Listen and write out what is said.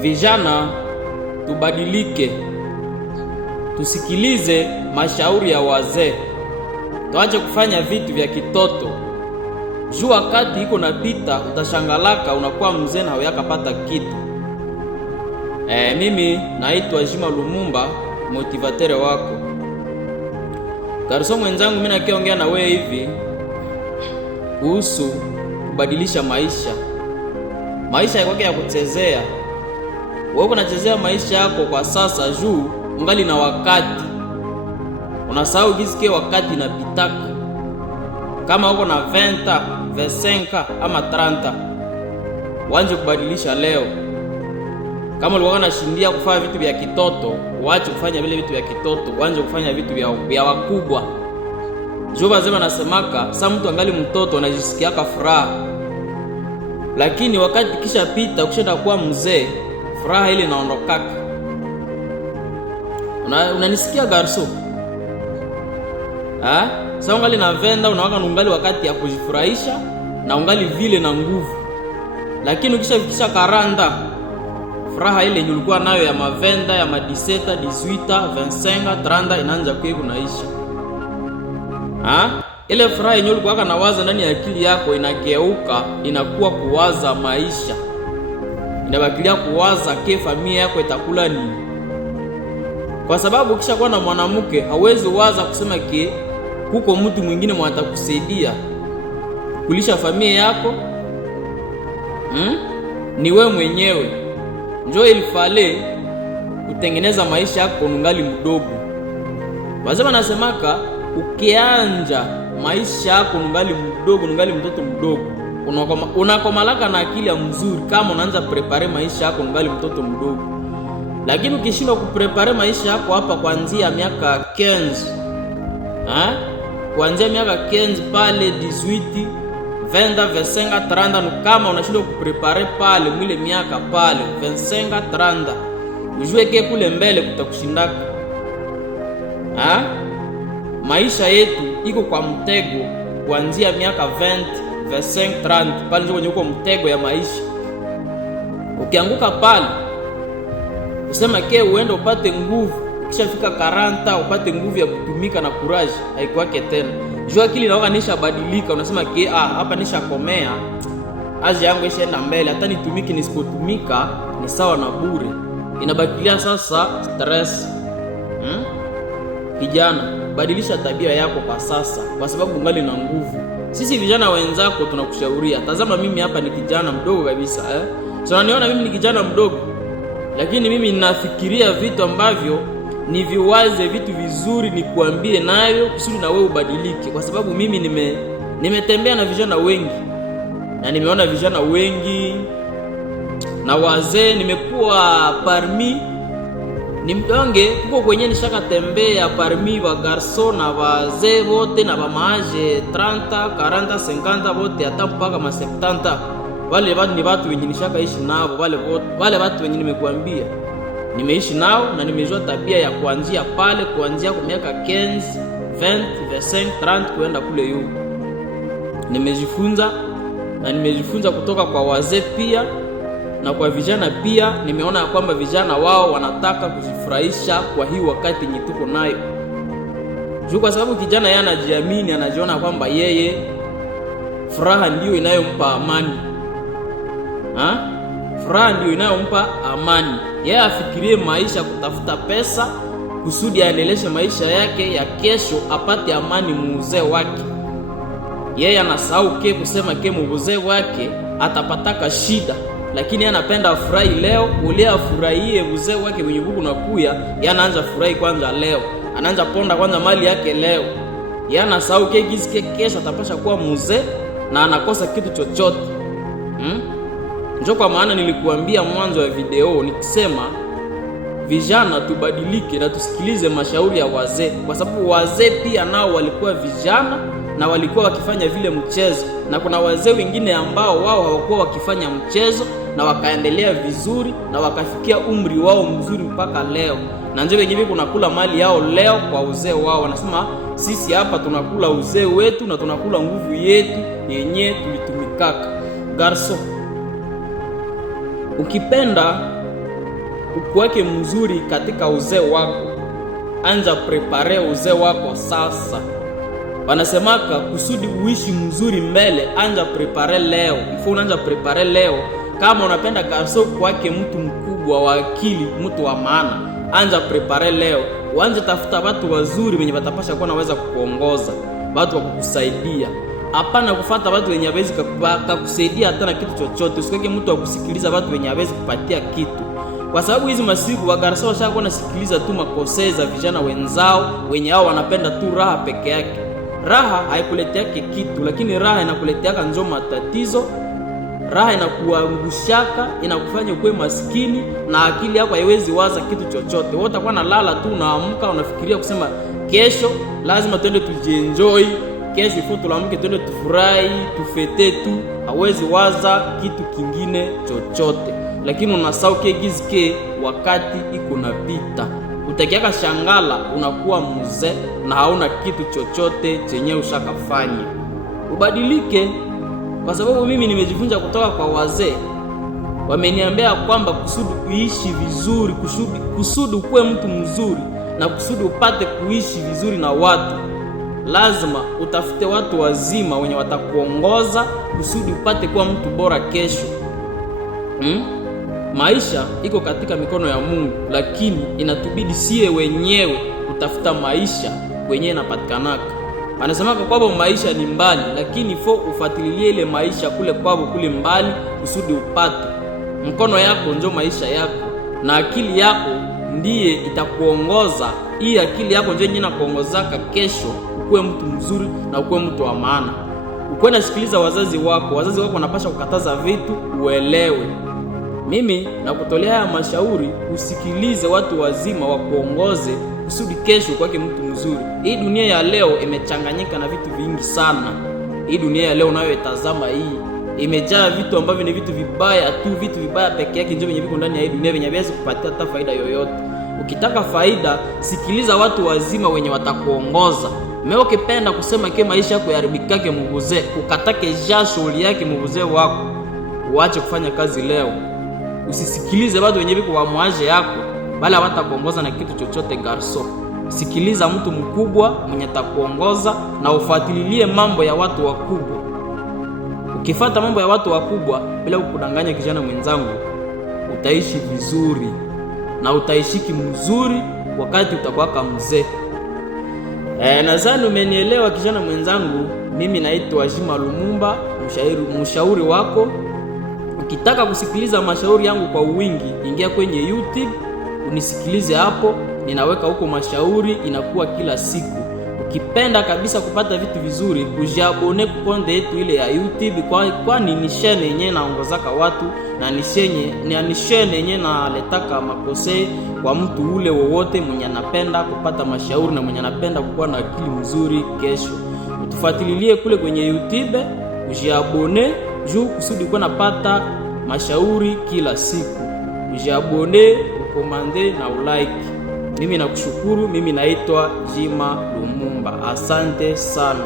Vijana tubadilike, tusikilize mashauri ya wazee, tuache kufanya vitu vya kitoto. Juu wakati iko napita utashangalaka unakuwa mzee na huyakapata kitu. Mimi naitwa Jima Lumumba, motivatere wako. Garso mwenzangu, mimi nakiongea na wewe hivi kuhusu kubadilisha maisha. Maisha yako ya kuchezea. Wewe unachezea maisha yako kwa sasa juu ungali na wakati. Unasahau gizike wakati inapitaka. Kama uko na 20, 25 ama 30, uanze kubadilisha leo. Kama ulikuwa unashindia kufanya vitu vya kitoto, uache kufanya vile vitu vya kitoto, uanze kufanya vitu vya wakubwa. Jova zema nasemaka, sasa mtu angali mtoto anajisikiaka furaha. Lakini wakati kisha pita ukishaenda kuwa mzee, furaha ile inaondokaka. Unanisikia garso? Sasa ungali na venda, unawaka ungali wakati ya kujifurahisha na ungali vile na nguvu. Lakini ukishafikisha 40, furaha ile ulikuwa nayo ya mavenda ya madiseta, 18, 25, 30 inaanza kunaisha. Ile furaha yenyewe ulikuwa nawaza ndani ya akili yako inageuka inakuwa kuwaza maisha. Inabakilia kuwaza familia yako itakula nini. Kwa sababu kisha kuwa na mwanamke hawezi waza kusema huko mtu mwingine mwatakusaidia kulisha familia yako. Ni wewe mwenyewe. Njoo ilifale kutengeneza maisha yako ungali mdogo. Wazema nasemaka ukianja maisha yako ungali mdogo, ungali mtoto mdogo, unakomalaka na akili ya mzuri kama unaanza prepare maisha yako ungali mtoto mdogo. Lakini ukishindwa kuprepare maisha yako hapa kuanzia miaka 15, kuanzia miaka 15 pale 18, 20, 25, 30, kama unashindwa kuprepare pale mwile miaka pale 25, 30, ujue kule mbele kutakushindaka. Maisha yetu iko kwa mtego kuanzia miaka 20, 25, 30, pale ndio kwenye uko mtego ya maisha. Ukianguka pale usema uende upate nguvu, kisha fika 40 upate nguvu ya kutumika na courage, haikwake tena. Jua akili naoga nisha badilika, unasema hapa nisha komea, azi yangu ishaenda mbele, hata nitumiki nisipotumika ni sawa na bure. Inabakilia sasa stress. Kijana, badilisha tabia yako kwa sasa kwa sababu ungali na nguvu. Sisi vijana wenzako tunakushauria. Tazama mimi hapa ni kijana mdogo kabisa, So unaniona mimi ni kijana mdogo, lakini mimi ninafikiria vitu ambavyo ni viwaze, vitu vizuri nikuambie nayo kusudi na wewe ubadilike, kwa sababu mimi nimetembea na vijana wengi na nimeona vijana wengi na wazee. Nimekuwa parmi ni mdonge kuko kwenye nishaka tembea parmi wa garso na wazee wote na bamaje 30, 40, 50 wote hata mpaka ma 70. Wale watu ni watu wenye nishaka ishi nao, wale watu wenye nimekuambia nimeishi nao na nimejua tabia ya kuanzia pale, kuanzia kwa miaka 15, 20, 25, 30 kuenda kule yu. Nimejifunza kutoka kwa wazee pia na kwa vijana pia. Nimeona kwamba vijana wao wanataka kujifurahisha kwa hii wakati yenye tuko nayo. Juu kwa sababu kijana yeye anajiamini, anajiona kwamba yeye furaha ndio inayompa amani. Furaha ndio inayompa amani. Yeye afikirie maisha kutafuta pesa kusudi aendeleshe maisha yake ya kesho, apate amani muuzee wake. Yeye anasahau kusema muuzee wake atapataka shida. Lakini anapenda afurahi leo, ule afurahie uzee wake mwenye buku na kuya. Yeye anaanza furahi kwanza leo, anaanza ponda kwanza mali yake leo. Yeye anasahau kesho atapasha kuwa mzee na anakosa kitu chochote. Njoo kwa maana nilikuambia mwanzo wa video nikisema vijana tubadilike na tusikilize mashauri ya wazee, kwa sababu wazee pia nao walikuwa vijana na walikuwa wakifanya vile mchezo, na kuna wazee wengine ambao wao hawakuwa wakifanya mchezo na wakaendelea vizuri na wakafikia umri wao mzuri mpaka leo. Na nje wengine kunakula mali yao leo kwa uzee wao. Wanasema sisi hapa tunakula uzee wetu na tunakula nguvu yetu yenye tulitumikaka. Garso, ukipenda ukuweke mzuri katika uzee wako. Anja prepare uzee wako sasa. Wanasemaka kusudi uishi mzuri mbele, anja prepare leo. Ifo unanja prepare leo. Kama unapenda garso kwake mtu mkubwa wa akili, mtu wa maana, anja prepare leo. Uanje tafuta watu wazuri wenye watapasha kuwa naweza kukuongoza, watu wa kukusaidia. Hapana kufuata watu wenye hawezi kukusaidia hata na kitu chochote. Usikweke mtu wa kusikiliza watu wenye hawezi kupatia kitu. Kwa sababu hizi masiku wagarso washakuwa nasikiliza tu makosea za vijana wenzao wenye hao wanapenda tu raha peke yake. Raha haikuleteake kitu, lakini raha inakuleteaka njoo matatizo. Raha inakuangushaka, inakufanya ukuwe maskini na akili yako haiwezi waza kitu chochote. Wewe utakuwa nalala tu, unaamka unafikiria kusema kesho lazima twende tujienjoy, kesho ifo tulamke twende tufurahi, tufete tu. Hawezi waza kitu kingine chochote. Lakini unasahau kegizike wakati iko napita. Utakiaka shangala unakuwa mzee na hauna kitu chochote chenye ushakafanya. Ubadilike, kwa sababu mimi nimejifunza kutoka kwa wazee. Wameniambia kwamba kusudi kuishi vizuri, kusudi ukuwe mtu mzuri na kusudi upate kuishi vizuri na watu, lazima utafute watu wazima wenye watakuongoza kusudi upate kuwa mtu bora kesho. Maisha iko katika mikono ya Mungu, lakini inatubidi sie wenyewe kutafuta maisha wenyewe napatikanaka. Anasemaka kwamba maisha ni mbali, lakini fo ufuatilie ile maisha kule kwabo kule mbali kusudi upate. Mkono yako ndio maisha yako na akili yako ndiye itakuongoza. Hii akili yako ndio yenyewe inakuongozaka kesho ukuwe mtu mzuri na ukuwe mtu wa maana. Ukuwe nasikiliza wazazi wako. Wazazi wako wanapasha kukataza vitu uelewe. Mimi nakutolea haya mashauri, usikilize watu wazima wakuongoze kusudi kesho kwake mtu mzuri. Hii dunia ya leo imechanganyika na vitu vingi sana. Hii dunia ya leo unayoitazama hii imejaa vitu ambavyo ni vitu vibaya tu, vitu vibaya peke yake ndio vyenye viko ndani ya hii dunia vyenye haviwezi kupatia hata faida yoyote. Ukitaka faida, sikiliza watu wazima wenye watakuongoza. Mimi ukipenda kusema ke maisha yako yaribikake mubuzee, ukatake jasho yake mubuzee wako, uache kufanya kazi leo. Usisikilize watu wenye biko wa mwaje yako, bali hawatakuongoza na kitu chochote garso. Sikiliza mtu mkubwa mwenye atakuongoza na ufuatilie mambo ya watu wakubwa. Ukifuata mambo ya watu wakubwa bila kukudanganya, kijana mwenzangu, utaishi vizuri na utaishiki mzuri wakati utakuwa kama mzee. Nadhani umenielewa kijana mwenzangu. Mimi naitwa Jima Lumumba, mshauri wako. Ukitaka kusikiliza mashauri yangu kwa wingi, ingia kwenye YouTube unisikilize hapo. Ninaweka huko mashauri, inakuwa kila siku. Ukipenda kabisa kupata vitu vizuri, kujiabone kukonde yetu ile ya YouTube, kwani ni shene yenyewe naongozaka watu na ni shene yenyewe naletaka makose kwa mtu ule wowote mwenye anapenda kupata mashauri na mwenye anapenda kuwa na akili mzuri kesho. Utufuatilie kule kwenye YouTube, ujiabone juu kusudi kwa napata mashauri kila siku. Ujiabone, ukomande na ulike. Mimi nakushukuru. Mimi naitwa Jima Lumumba. Asante sana.